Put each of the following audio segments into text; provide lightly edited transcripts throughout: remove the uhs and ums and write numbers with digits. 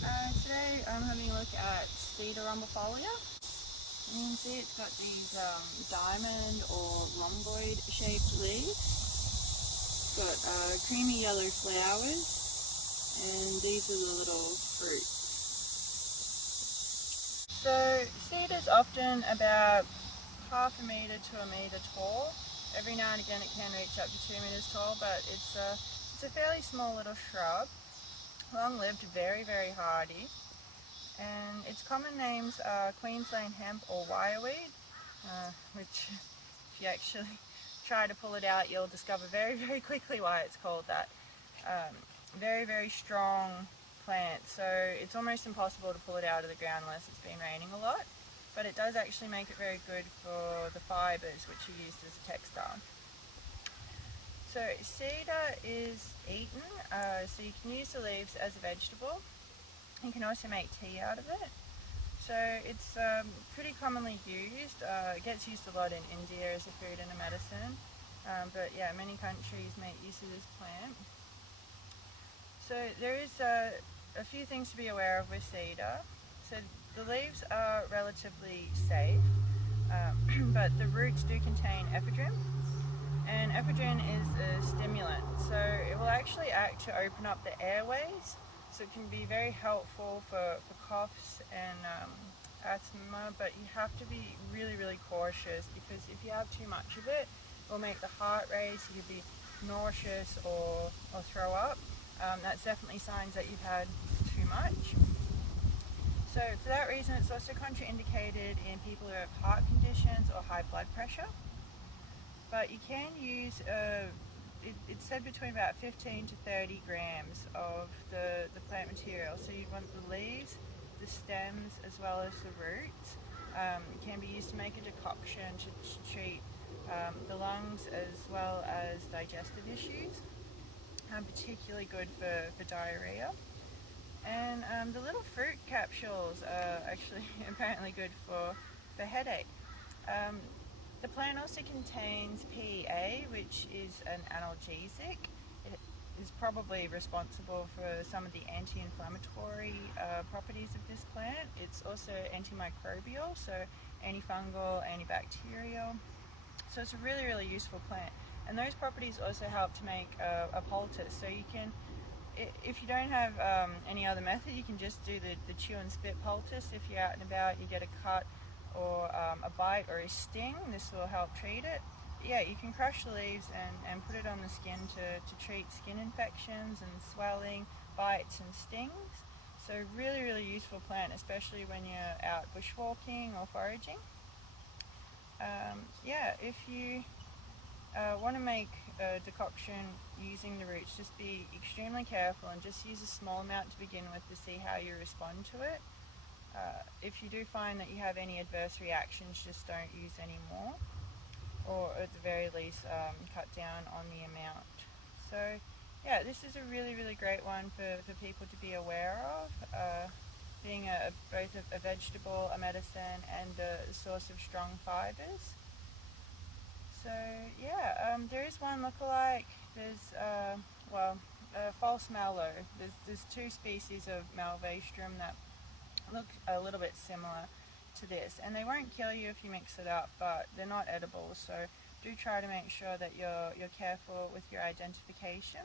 Today I'm having a look at Sida rhombifolia. You can see it's got these diamond or rhomboid shaped leaves. It's got creamy yellow flowers, and these are the little fruits. So Sida is often about half a metre to a metre tall. Every now and again it can reach up to 2 metres tall, but it's a fairly small little shrub. Long-lived, very, very hardy. And its common names are Queensland hemp or wireweed, which if you actually try to pull it out, you'll discover very, very quickly why it's called that. Very, very strong plant, so it's almost impossible to pull it out of the ground unless it's been raining a lot, but it does actually make it very good for the fibres which are used as a textile. So Sida is eaten, so you can use the leaves as a vegetable. You can also make tea out of it. So it's pretty commonly used. It gets used a lot in India as a food and a medicine. But yeah, many countries make use of this plant. So there is a few things to be aware of with Sida. So the leaves are relatively safe, but the roots do contain ephedrine. And ephedrine is a stimulant, so it will actually act to open up the airways. So it can be very helpful for coughs and asthma, but you have to be really, really cautious, because if you have too much of it, it will make the heart race, you could be nauseous or throw up. That's definitely signs that you've had too much. So for that reason, it's also contraindicated in people who have heart conditions or high blood pressure. But you can use, it's said between about 15 to 30 grams of the plant material. So you want the leaves, the stems, as well as the roots. It can be used to make a decoction to treat the lungs as well as digestive issues. Particularly good for diarrhea. And the little fruit capsules are actually apparently good for headache. The plant also contains PEA, which is an analgesic. It is probably responsible for some of the anti-inflammatory properties of this plant. It's also antimicrobial, so antifungal, antibacterial. So it's a really, really useful plant. And those properties also help to make a poultice. So you can, if you don't have any other method, you can just do the chew and spit poultice. If you're out and about, you get a cut or a bite or a sting, this will help treat it. But yeah, you can crush the leaves and put it on the skin to treat skin infections and swelling, bites and stings. So really, really useful plant, especially when you're out bushwalking or foraging. Yeah, if you want to make a decoction using the roots, just be extremely careful and just use a small amount to begin with to see how you respond to it. If you do find that you have any adverse reactions, just don't use any more, or at the very least cut down on the amount. So yeah, this is a really, really great one for people to be aware of, being both a vegetable, a medicine, and a source of strong fibres. So yeah, there is one lookalike. There's false mallow. There's two species of malvastrum that look a little bit similar to this, and they won't kill you if you mix it up, but they're not edible. So do try to make sure that you're careful with your identification.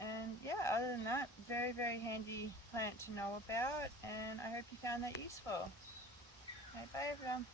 And yeah, other than that, very, very handy plant to know about, and I hope you found that useful. Okay, bye everyone.